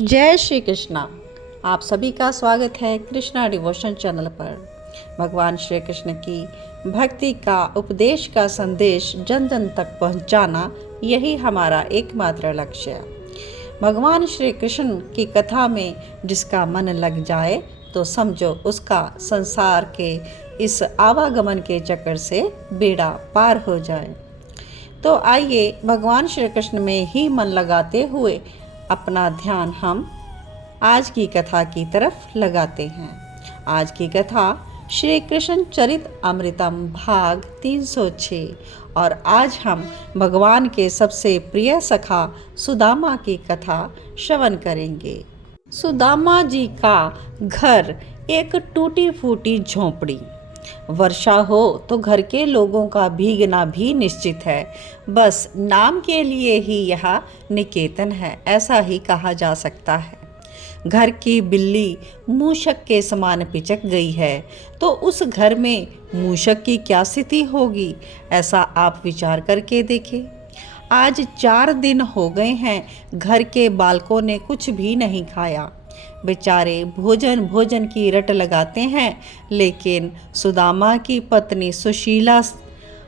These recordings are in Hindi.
जय श्री कृष्णा। आप सभी का स्वागत है कृष्णा डिवोशन चैनल पर। भगवान श्री कृष्ण की भक्ति का उपदेश का संदेश जन जन तक पहुंचाना, यही हमारा एकमात्र लक्ष्य है। भगवान श्री कृष्ण की कथा में जिसका मन लग जाए तो समझो उसका संसार के इस आवागमन के चक्कर से बेड़ा पार हो जाए। तो आइए भगवान श्री कृष्ण में ही मन लगाते हुए अपना ध्यान हम आज की कथा की तरफ लगाते हैं। आज की कथा श्री कृष्ण चरित अमृतम भाग 306 और आज हम भगवान के सबसे प्रिय सखा सुदामा की कथा श्रवण करेंगे। सुदामा जी का घर एक टूटी फूटी झोंपड़ी। वर्षा हो तो घर के लोगों का भीगना भी निश्चित है। बस नाम के लिए ही यह निकेतन है, ऐसा ही कहा जा सकता है। घर की बिल्ली मूषक के समान पिचक गई है तो उस घर में मूषक की क्या स्थिति होगी, ऐसा आप विचार करके देखें। आज 4 दिन हो गए हैं घर के बालकों ने कुछ भी नहीं खाया। बेचारे भोजन की रट लगाते हैं, लेकिन सुदामा की पत्नी सुशीला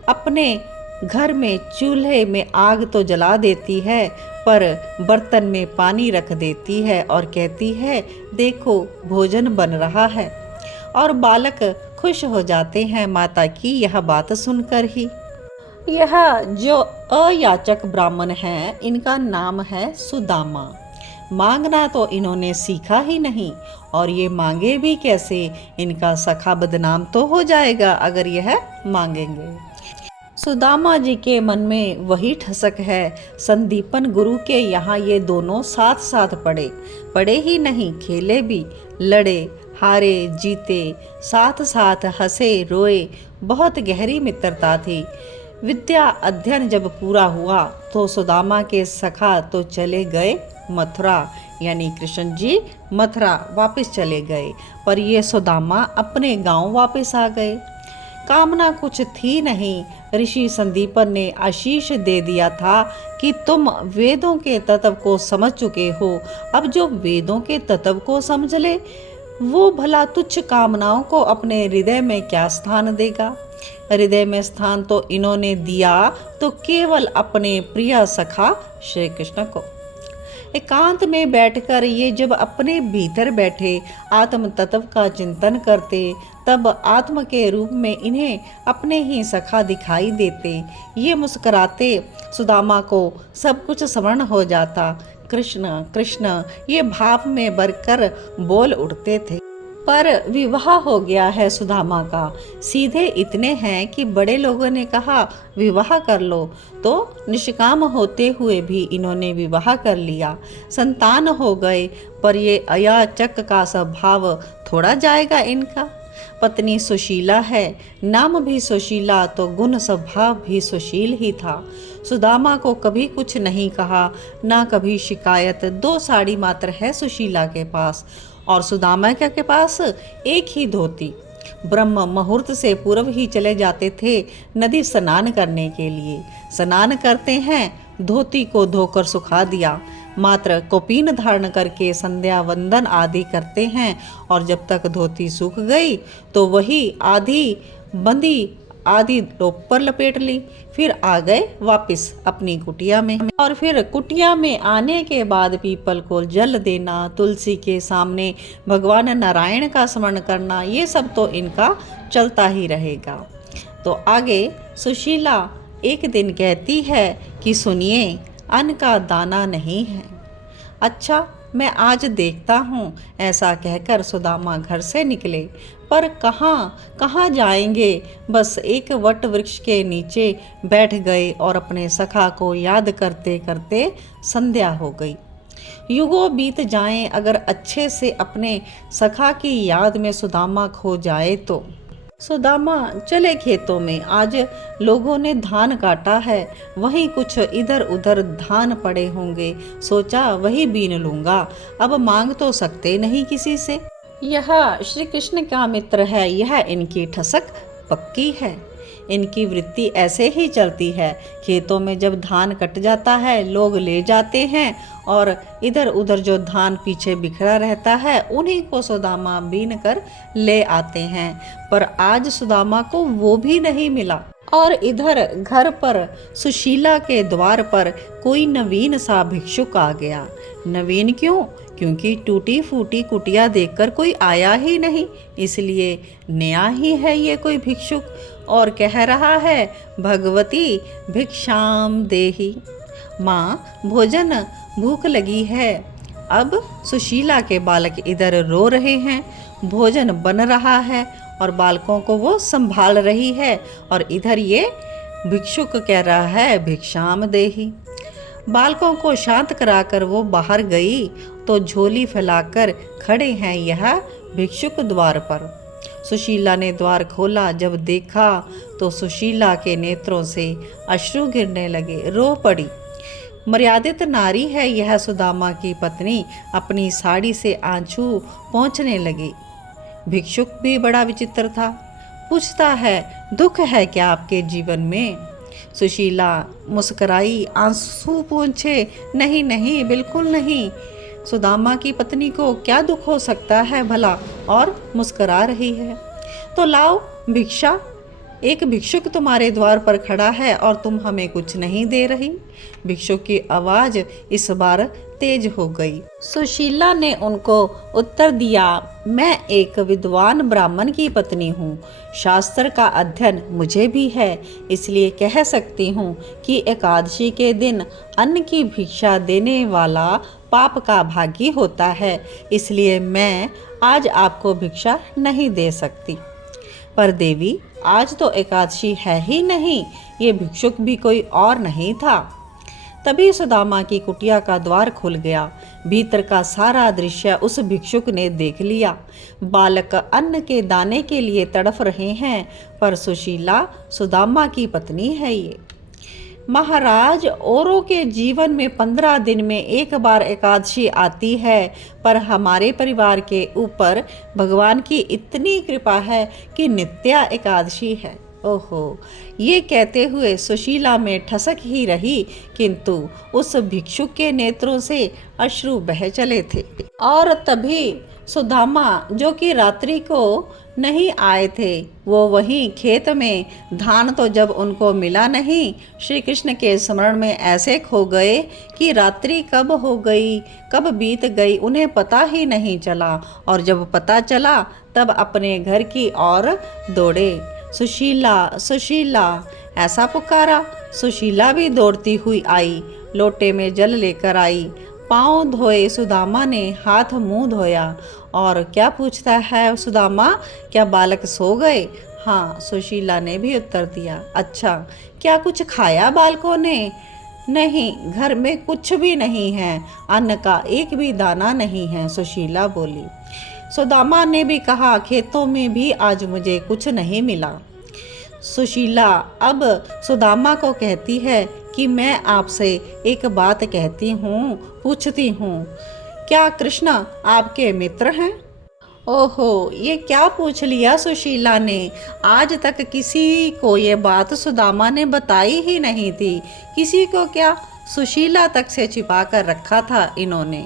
अपने घर में चूल्हे में आग तो जला देती है, पर बर्तन में पानी रख देती है और कहती है, देखो भोजन बन रहा है। और बालक खुश हो जाते हैं माता की यह बात सुनकर ही। यह जो अयाचक ब्राह्मण है, इनका नाम है सुदामा। मांगना तो इन्होंने सीखा ही नहीं, और ये मांगे भी कैसे। इनका सखा बदनाम तो हो जाएगा अगर यह मांगेंगे। सुदामा जी के मन में वही ठसक है। संदीपन गुरु के यहाँ ये दोनों साथ साथ पढ़े ही नहीं, खेले भी, लड़े हारे जीते, साथ साथ हंसे रोए, बहुत गहरी मित्रता थी। विद्या अध्ययन जब पूरा हुआ तो सुदामा के सखा तो चले गए मथुरा, यानी कृष्ण जी मथुरा वापस चले गए, पर ये सुदामा अपने गांव वापस आ गए। कामना कुछ थी नहीं। ऋषि संदीपन ने आशीष दे दिया था कि तुम वेदों के तत्व को समझ चुके हो, अब जो वेदों के तत्व को समझ ले वो भला तुच्छ कामनाओं को अपने हृदय में क्या स्थान देगा। हृदय में स्थान तो इन्होंने दिया तो केवल अपने प्रिय सखा श्री कृष्ण को। एकांत में बैठकर ये जब अपने भीतर बैठे आत्म तत्व का चिंतन करते, तब आत्म के रूप में इन्हें अपने ही सखा दिखाई देते। ये मुस्कुराते, सुदामा को सब कुछ स्मरण हो जाता। कृष्ण कृष्ण ये भाव में भरकर बोल उठते थे। पर विवाह हो गया है सुदामा का। सीधे इतने हैं कि बड़े लोगों ने कहा विवाह कर लो, तो निष्काम होते हुए भी इन्होंने विवाह कर लिया। संतान हो गए, पर ये अयाचक का स्वभाव थोड़ा जाएगा इनका। पत्नी सुशीला है, नाम भी सुशीला तो गुण स्वभाव भी सुशील ही था। सुदामा को कभी कुछ नहीं कहा, ना कभी शिकायत। 2 साड़ी मात्र है सुशीला के पास, और सुदामा के पास एक ही धोती। ब्रह्म मुहूर्त से पूर्व ही चले जाते थे नदी स्नान करने के लिए। स्नान करते हैं, धोती को धोकर सुखा दिया, मात्र कौपीन धारण करके संध्या वंदन आदि करते हैं, और जब तक धोती सूख गई तो वही आधी बंदी आदि टोप पर लपेट ली। फिर आ गए वापस अपनी कुटिया में, और फिर कुटिया में आने के बाद पीपल को जल देना, तुलसी के सामने भगवान नारायण का स्मरण करना, ये सब तो इनका चलता ही रहेगा। तो आगे सुशीला एक दिन कहती है कि सुनिए, अन्न का दाना नहीं है। अच्छा, मैं आज देखता हूँ। ऐसा कहकर सुदामा घर से निकले, पर कहाँ जाएंगे। बस एक वट वृक्ष के नीचे बैठ गए और अपने सखा को याद करते करते संध्या हो गई। युगों बीत जाएं, अगर अच्छे से अपने सखा की याद में सुदामा खो जाए तो। सुदामा चले खेतों में। आज लोगों ने धान काटा है, वहीं कुछ इधर उधर धान पड़े होंगे। सोचा वही बीन लूंगा, अब मांग तो सकते नहीं किसी से। यह श्री कृष्ण का मित्र है, यह इनकी ठसक पक्की है। इनकी वृत्ति ऐसे ही चलती है। खेतों में जब धान कट जाता है लोग ले जाते हैं और इधर उधर जो धान पीछे बिखरा रहता है उन्हीं को सुदामा बीन कर ले आते हैं। पर आज सुदामा को वो भी नहीं मिला। और इधर घर पर सुशीला के द्वार पर कोई नवीन सा भिक्षुक आ गया। नवीन क्यों? क्योंकि टूटी फूटी कुटिया देखकर कोई आया ही नहीं, इसलिए नया ही है ये कोई भिक्षुक। और कह रहा है, भगवती भिक्षाम देहि। माँ भोजन भूख लगी है। अब सुशीला के बालक इधर रो रहे हैं, भोजन बन रहा है और बालकों को वो संभाल रही है, और इधर ये भिक्षुक कह रहा है भिक्षाम देहि। बालकों को शांत कराकर वो बाहर गई तो झोली फैलाकर खड़े हैं यह भिक्षुक द्वार पर। सुशीला ने द्वार खोला, जब देखा तो सुशीला के नेत्रों से अश्रु गिरने लगे, रो पड़ी। मर्यादित नारी है यह सुदामा की पत्नी, अपनी साड़ी से आंसू पोंछने लगी। भिक्षुक भी बड़ा विचित्र था, पूछता है दुख है क्या आपके जीवन में? सुशीला मुस्कराई, आंसू पोंछे, नहीं नहीं बिल्कुल नहीं, सुदामा की पत्नी को क्या दुख हो सकता है भला, और मुस्करा रही है। तो लाओ भिक्षा, एक भिक्षुक तुम्हारे द्वार पर खड़ा है और तुम हमें कुछ नहीं दे रही। भिक्षुक की आवाज इस बार तेज हो गई। सुशीला ने उनको उत्तर दिया, मैं एक विद्वान ब्राह्मण की पत्नी हूँ, शास्त्र का अध्ययन मुझे भी है, इसलिए कह सकती हूँ कि एकादशी के दिन अन्न की भिक्षा देने वाला पाप का भागी होता है, इसलिए मैं आज आपको भिक्षा नहीं दे सकती। पर देवी, आज तो एकादशी है ही नहीं, ये भिक्षुक भी कोई और नहीं था। तभी सुदामा की कुटिया का द्वार खुल गया। भीतर का सारा दृश्य उस भिक्षुक ने देख लिया। बालक अन्न के दाने के लिए तड़फ रहे हैं, पर सुशीला सुदामा की पत्नी है ये। महाराज, औरों के जीवन में 15 दिन में एक बार एकादशी आती है, पर हमारे परिवार के ऊपर भगवान की इतनी कृपा है कि नित्य एकादशी है। ओहो, ये कहते हुए सुशीला में ठसक ही रही, किंतु उस भिक्षुक के नेत्रों से अश्रु बह चले थे। और तभी सुदामा, जो कि रात्रि को नहीं आए थे, वो वहीं खेत में धान तो जब उनको मिला नहीं, श्री कृष्ण के स्मरण में ऐसे खो गए कि रात्रि कब हो गई कब बीत गई उन्हें पता ही नहीं चला। और जब पता चला तब अपने घर की ओर दौड़े। सुशीला सुशीला ऐसा पुकारा। सुशीला भी दौड़ती हुई आई, लोटे में जल लेकर आई। पाँव धोए सुदामा ने, हाथ मुंह धोया। और क्या पूछता है सुदामा, क्या बालक सो गए? हाँ, सुशीला ने भी उत्तर दिया। अच्छा, क्या कुछ खाया बालकों ने? नहीं, घर में कुछ भी नहीं है, अन्न का एक भी दाना नहीं है, सुशीला बोली। सुदामा ने भी कहा, खेतों में भी आज मुझे कुछ नहीं मिला। सुशीला अब सुदामा को कहती है कि मैं आपसे एक बात कहती हूँ, पूछती हूँ, क्या कृष्ण आपके मित्र हैं? ओहो, ये क्या पूछ लिया सुशीला ने। आज तक किसी को ये बात सुदामा ने बताई ही नहीं थी। किसी को क्या, सुशीला तक से छिपा कर रखा था इन्होंने।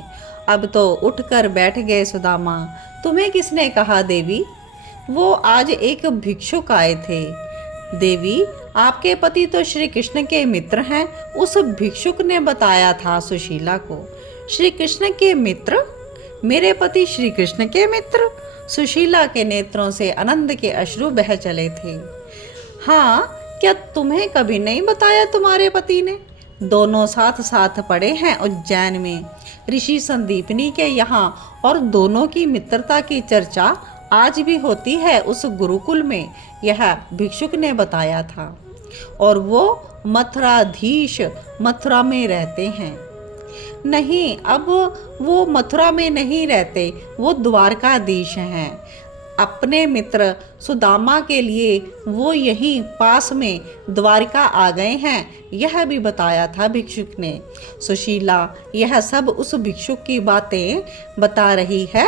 अब तो उठकर बैठ गए सुदामा। तुम्हें किसने कहा देवी? वो आज एक भिक्षुक आए थे। देवी, आपके पति तो श्री कृष्ण के मित्र हैं, उस भिक्षुक ने बताया था सुशीला को। श्री कृष्ण के मित्र? मेरे पति श्री कृष्ण के मित्र? सुशीला के नेत्रों से आनंद के अश्रु बह चले थे। हाँ, क्या तुम्हें कभी नहीं बताया तुम्हारे पति ने? दोनों साथ साथ पढ़े हैं उज्जैन में, ऋषि संदीपनी के यहाँ, और दोनों की मित्रता की चर्चा आज भी होती है उस गुरुकुल में, यह भिक्षुक ने बताया था। और वो मथुराधीश मथुरा में रहते हैं। नहीं, अब वो मथुरा में नहीं रहते, वो द्वारकाधीश हैं। अपने मित्र सुदामा के लिए वो यहीं पास में द्वारका आ गए हैं, यह भी बताया था भिक्षुक ने। सुशीला यह सब उस भिक्षुक की बातें बता रही है।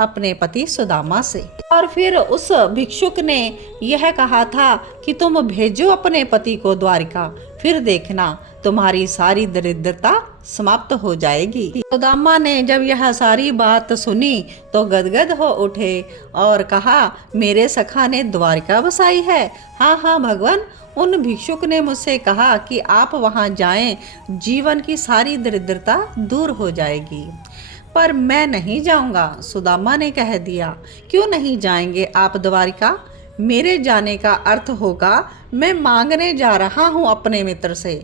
अपने पति सुदामा से। और फिर उस भिक्षुक ने यह कहा था कि तुम भेजो अपने पति को द्वारिका, फिर देखना तुम्हारी सारी दरिद्रता समाप्त हो जाएगी। सुदामा ने जब यह सारी बात सुनी तो गदगद हो उठे और कहा, मेरे सखा ने द्वारिका बसाई है। हाँ हाँ भगवान, उन भिक्षुक ने मुझसे कहा कि आप वहाँ जाएं, जीवन की सारी दरिद्रता दूर हो जाएगी। पर मैं नहीं जाऊंगा, सुदामा ने कह दिया। क्यों नहीं जाएंगे आप द्वारिका? मेरे जाने का अर्थ होगा मैं मांगने जा रहा हूँ अपने मित्र से।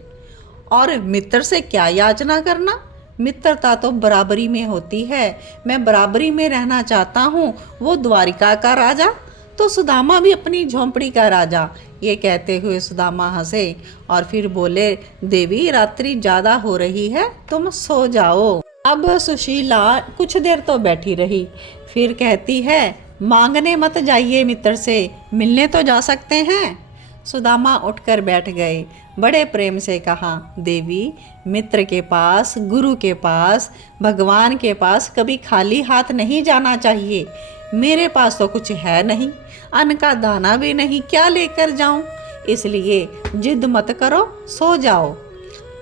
और मित्र से क्या याचना करना? मित्रता तो बराबरी में होती है। मैं बराबरी में रहना चाहता हूँ, वो द्वारिका का राजा तो सुदामा भी अपनी झोंपड़ी का राजा। ये कहते हुए सुदामा हंसे और फिर बोले, देवी रात्रि ज़्यादा हो रही है, तुम सो जाओ। अब सुशीला कुछ देर तो बैठी रही, फिर कहती है, मांगने मत जाइए मित्र से, मिलने तो जा सकते हैं। सुदामा उठकर बैठ गए, बड़े प्रेम से कहा, देवी मित्र के पास, गुरु के पास, भगवान के पास कभी खाली हाथ नहीं जाना चाहिए। मेरे पास तो कुछ है नहीं, अन्न का दाना भी नहीं, क्या लेकर जाऊं? इसलिए जिद मत करो, सो जाओ।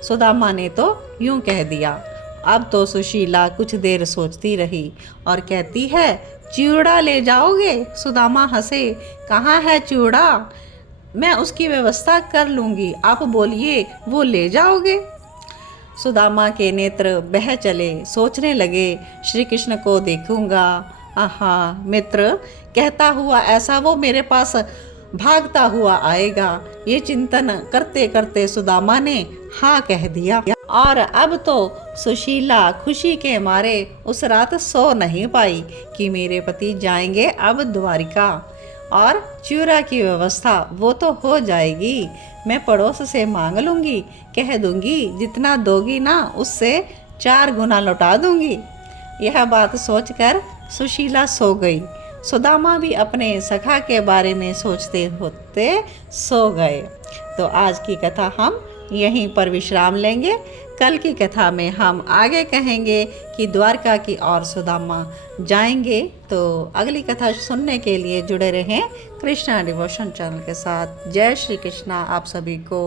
सुदामा ने तो यूं कह दिया। अब तो सुशीला कुछ देर सोचती रही और कहती है, चिवड़ा ले जाओगे? सुदामा हंसे, कहाँ है चिवड़ा? मैं उसकी व्यवस्था कर लूँगी, आप बोलिए, वो ले जाओगे? सुदामा के नेत्र बह चले, सोचने लगे, श्री कृष्ण को देखूंगा, आहा मित्र कहता हुआ ऐसा वो मेरे पास भागता हुआ आएगा। ये चिंतन करते करते सुदामा ने हाँ कह दिया। और अब तो सुशीला खुशी के मारे उस रात सो नहीं पाई कि मेरे पति जाएंगे अब द्वारिका, और चिवड़ा की व्यवस्था वो तो हो जाएगी। मैं पड़ोस से मांग लूँगी, कह दूँगी जितना दोगी ना उससे 4 गुना लौटा दूँगी। यह बात सोचकर सुशीला सो गई। सुदामा भी अपने सखा के बारे में सोचते होते सो गए। तो आज की कथा हम यहीं पर विश्राम लेंगे। कल की कथा में हम आगे कहेंगे कि द्वारका की ओर सुदामा जाएंगे। तो अगली कथा सुनने के लिए जुड़े रहें कृष्णा डिवोशन चैनल के साथ। जय श्री कृष्णा आप सभी को।